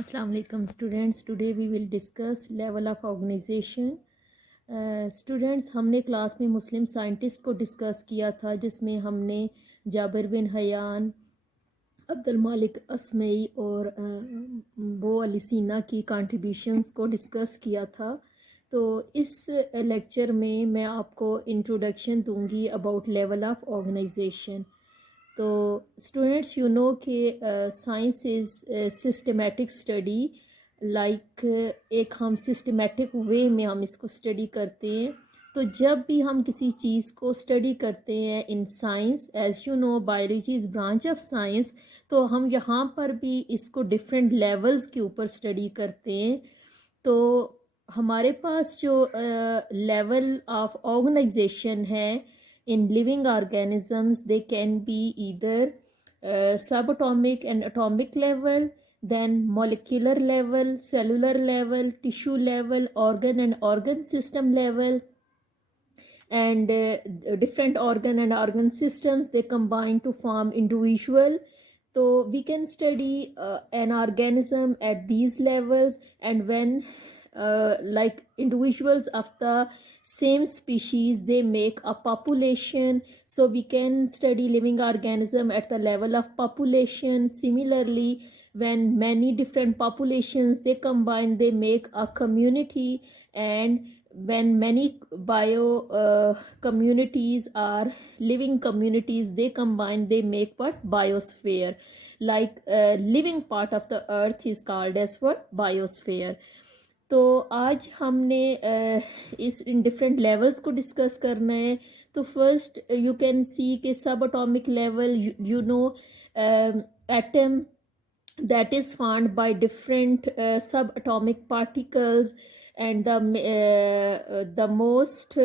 Assalamu alaikum students. Today we will discuss level of organization. Students हमने क्लास में मुस्लिम साइंटिस्ट को डिस्कस किया था जिसमें हमने जाबिर बिन हयान, अब्दुल मालिक असमई और बो अली सीना की कंट्रीब्यूशंस को डिस्कस किया था। तो इस लेक्चर में मैं आपको इंट्रोडक्शन दूंगी अबाउट लेवल ऑफ ऑर्गेनाइजेशन। तो स्टूडेंट्स यू नो कि science is systematic study, like एक हम सिस्टमेटिक वे में हम इसको स्टडी करते हैं। तो जब भी हम किसी चीज़ को स्टडी करते हैं in science, as you know biology is branch of science, तो हम यहाँ पर भी इसको डिफरेंट लेवल्स के ऊपर स्टडी करते हैं। तो हमारे पास जो लेवल ऑफ ऑर्गेनाइजेशन है in living organisms, they can be either subatomic and atomic level, then molecular level, cellular level, tissue level, organ and organ system level, and different organ and organ systems they combine to form individual. So we can study an organism at these levels, and when like individuals of the same species they make a population, so we can study living organism at the level of population. Similarly, when many different populations they combine, they make a community, and when many bio communities are living communities, they combine, they make what? Biosphere. Like living part of the earth is called as what? Biosphere. तो आज हमने इस in different levels को डिस्कस करना है। तो first you can see के सब atomic level, you know atom that is formed by different subatomic particles, and the most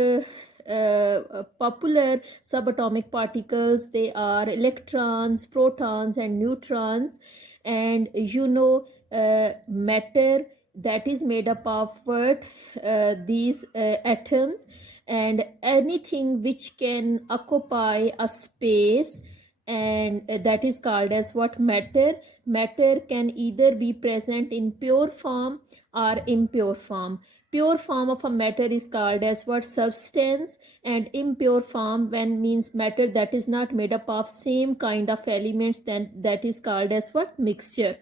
popular subatomic particles, they are electrons, protons and neutrons. And you know matter, that is made up of what? These atoms, and anything which can occupy a space, and that is called as what? Matter. Matter can either be present in pure form or impure form. Pure form of a matter is called as what? Substance. And impure form, when means matter that is not made up of same kind of elements, then that is called as what? Mixture.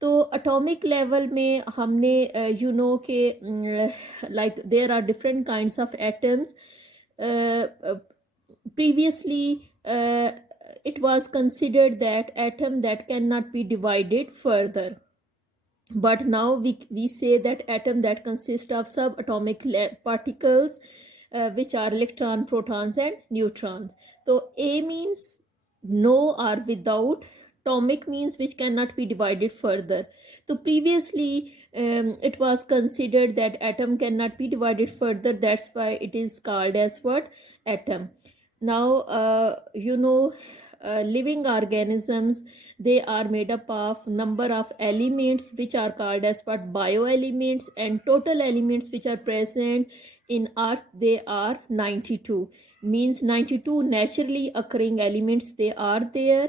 तो atomic level में हमने you know के like there are different kinds of atoms. previously it was considered that atom that cannot be divided further, but now we say that atom that consists of subatomic particles, which are electron, protons and neutrons. So A means no or without, atomic means which cannot be divided further. So previously it was considered that atom cannot be divided further, that's why it is called as what? Atom. Now you know living organisms, they are made up of number of elements which are called as what? Bioelements. And total elements which are present in earth, they are 92. Means 92 naturally occurring elements they are there,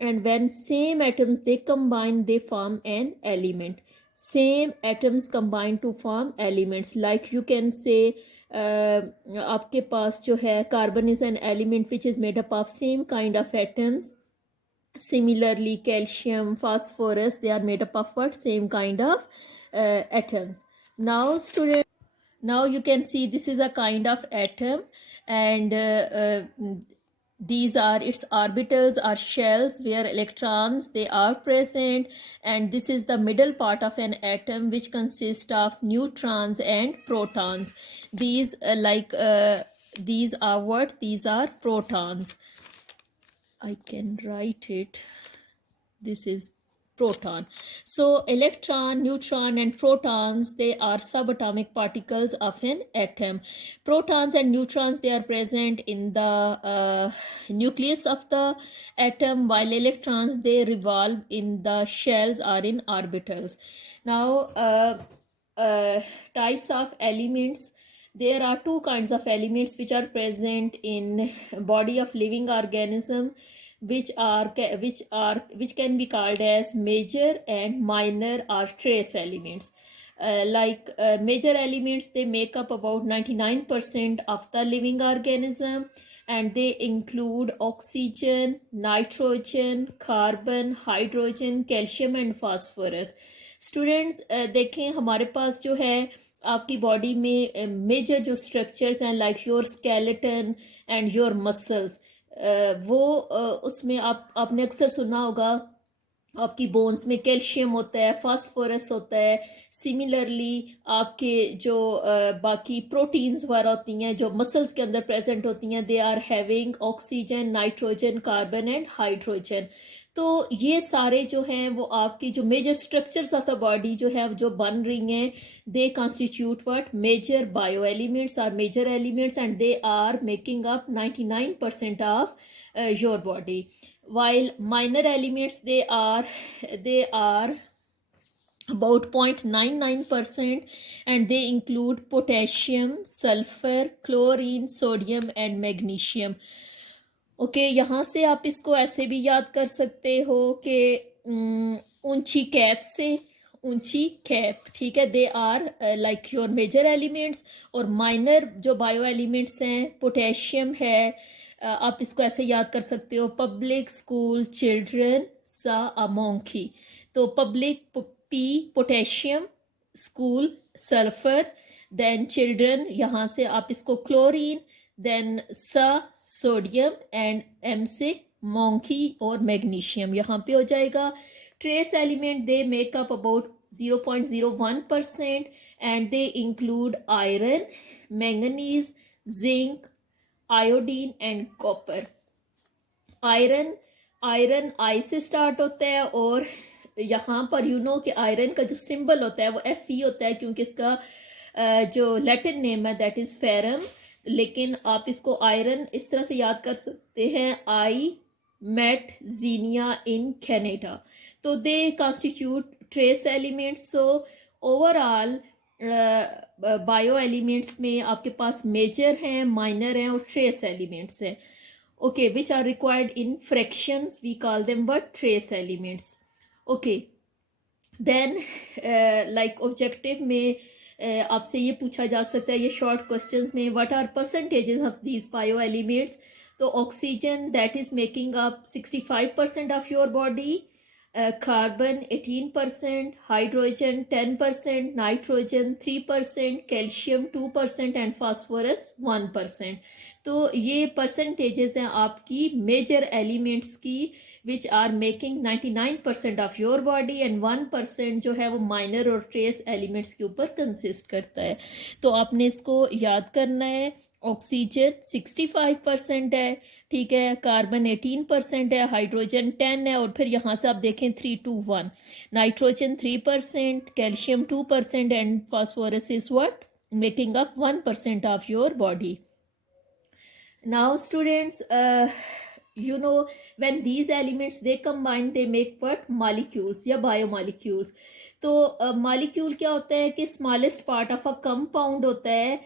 and when same atoms they combine, they form an element. Same atoms combine to form elements. Like you can say आपके पास जो है carbon is an element which is made up of same kind of atoms. Similarly, calcium, phosphorus, they are made up of what? Same kind of atoms. Now students, now you can see this is a kind of atom, and these are its orbitals or shells where electrons they are present, and this is the middle part of an atom which consists of neutrons and protons. These these are what? These are protons. I can write it. This is proton. So electron, neutron and protons, they are subatomic particles of an atom. Protons and neutrons, they are present in the nucleus of the atom, while electrons, they revolve in the shells or in orbitals. Now types of elements. There are two kinds of elements which are present in body of living organism. which can be called as major and minor or trace elements. Major elements, they make up about 99% of the living organism, and they include oxygen, nitrogen, carbon, hydrogen, calcium and phosphorus. Students देखें हमारे पास जो है आपकी बॉडी में मेजर जो स्ट्रक्चर्स हैं like your skeleton and your muscles, उसमें आपने अक्सर सुना होगा आपकी बोन्स में कैल्शियम होता है, फास्फोरस होता है। सिमिलरली आपके जो बाकी प्रोटीन्स वगैरह होती हैं जो मसल्स के अंदर प्रेजेंट होती हैं, they are having oxygen, nitrogen, carbon and hydrogen. तो ये सारे जो हैं वो आपकी जो major structures of the body जो है जो बन रही हैं, they constitute what major bio elements are major elements and they are making up 99% of your body, while minor elements they are about 0.99% and they include potassium, sulfur, chlorine, sodium and magnesium. Okay यहाँ से आप इसको ऐसे भी याद कर सकते हो कि ऊंची कैप से ऊंची कैप, ठीक है, they are like your major elements. और माइनर जो बायो एलिमेंट्स हैं, पोटेशियम है, आप इसको ऐसे याद कर सकते हो पब्लिक, स्कूल, चिल्ड्रन, सा, अमोंकी। तो public P, potassium, school sulphur, then children यहाँ से आप इसको क्लोरीन, देन सा सोडियम एंड एम से मोंकी और मैग्नीशियम यहाँ पे हो जाएगा। Trace element they make up about 0.01% and they include iron, manganese, zinc, iodine and copper. Iron I से स्टार्ट होता है और यहाँ पर यू नो कि आयरन का जो सिंबल होता है वो Fe होता है क्योंकि इसका जो लैटिन नेम है दैट इज फेरम। लेकिन आप इसको आयरन इस तरह से याद कर सकते हैं, आई मेट जीनिया इन कैनेडा। तो they constitute trace elements. So overall bio elements में आपके पास मेजर हैं, माइनर हैं और ट्रेस एलिमेंट्स हैं। Okay, which are required in fractions, we call them what trace elements. Okay, then like objective में आपसे ये पूछा जा सकता है ये शॉर्ट क्वेश्चंस में, what are percentages of these bio elements. तो oxygen that is making up 65% of your body, carbon 18%, hydrogen 10%, nitrogen 3%, calcium 2% and phosphorus 1%. तो ये परसेंटेजेस हैं आपकी मेजर एलिमेंट्स की which are making 99% of your body and 1% जो है वो माइनर और ट्रेस एलिमेंट्स के ऊपर कंसिस्ट करता है। तो आपने इसको याद करना है। ऑक्सीजन 65% है, ठीक है, कार्बन 18% है, हाइड्रोजन 10 है और फिर यहाँ से आप देखें 3, 2, 1, नाइट्रोजन 3%, कैल्शियम 2% and phosphorus is what making up 1% of your body. Now students, you know when these elements they combine they make what molecules या biomolecules। तो molecule क्या होता है कि smallest part of a compound होता है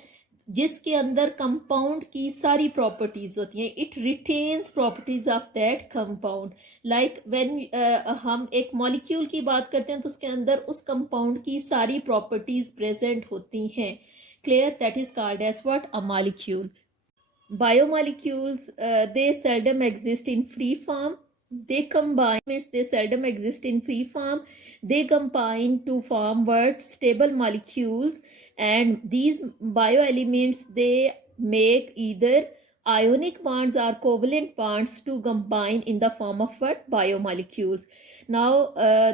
जिसके अंदर कंपाउंड की सारी प्रॉपर्टीज होती हैं। It retains properties of that compound. Like when हम एक मॉलिक्यूल की बात करते हैं तो उसके अंदर उस कंपाउंड की सारी प्रॉपर्टीज प्रेजेंट होती हैं। Clear? That is called as what a molecule. Biomolecules, they seldom exist in free form. They combine, means they seldom exist in free form. They combine to form what stable molecules, and these bioelements they make either ionic bonds or covalent bonds to combine in the form of what biomolecules. Now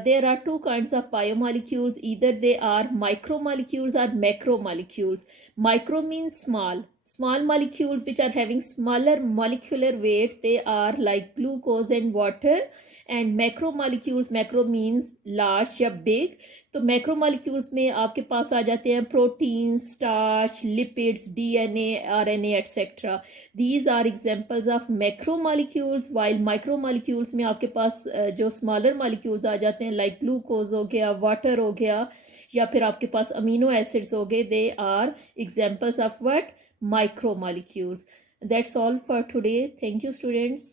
there are two kinds of biomolecules, either they are micromolecules or macromolecules. Micro means small molecules which are having smaller molecular weight, they are like glucose and water. And macro molecules, macro means large या बिग। तो macro molecules में आपके पास आ जाते हैं protein, starch, lipids, DNA, RNA etcetera. These are examples of macro molecules. While micro molecules में आपके पास जो स्मॉलर मॉलिक्यूल्स आ जाते हैं लाइक ग्लूकोज हो गया, वाटर हो गया, या फिर आपके पास अमीनो एसिड्स हो गए, they are examples of what micro molecules. That's all for today. Thank you students.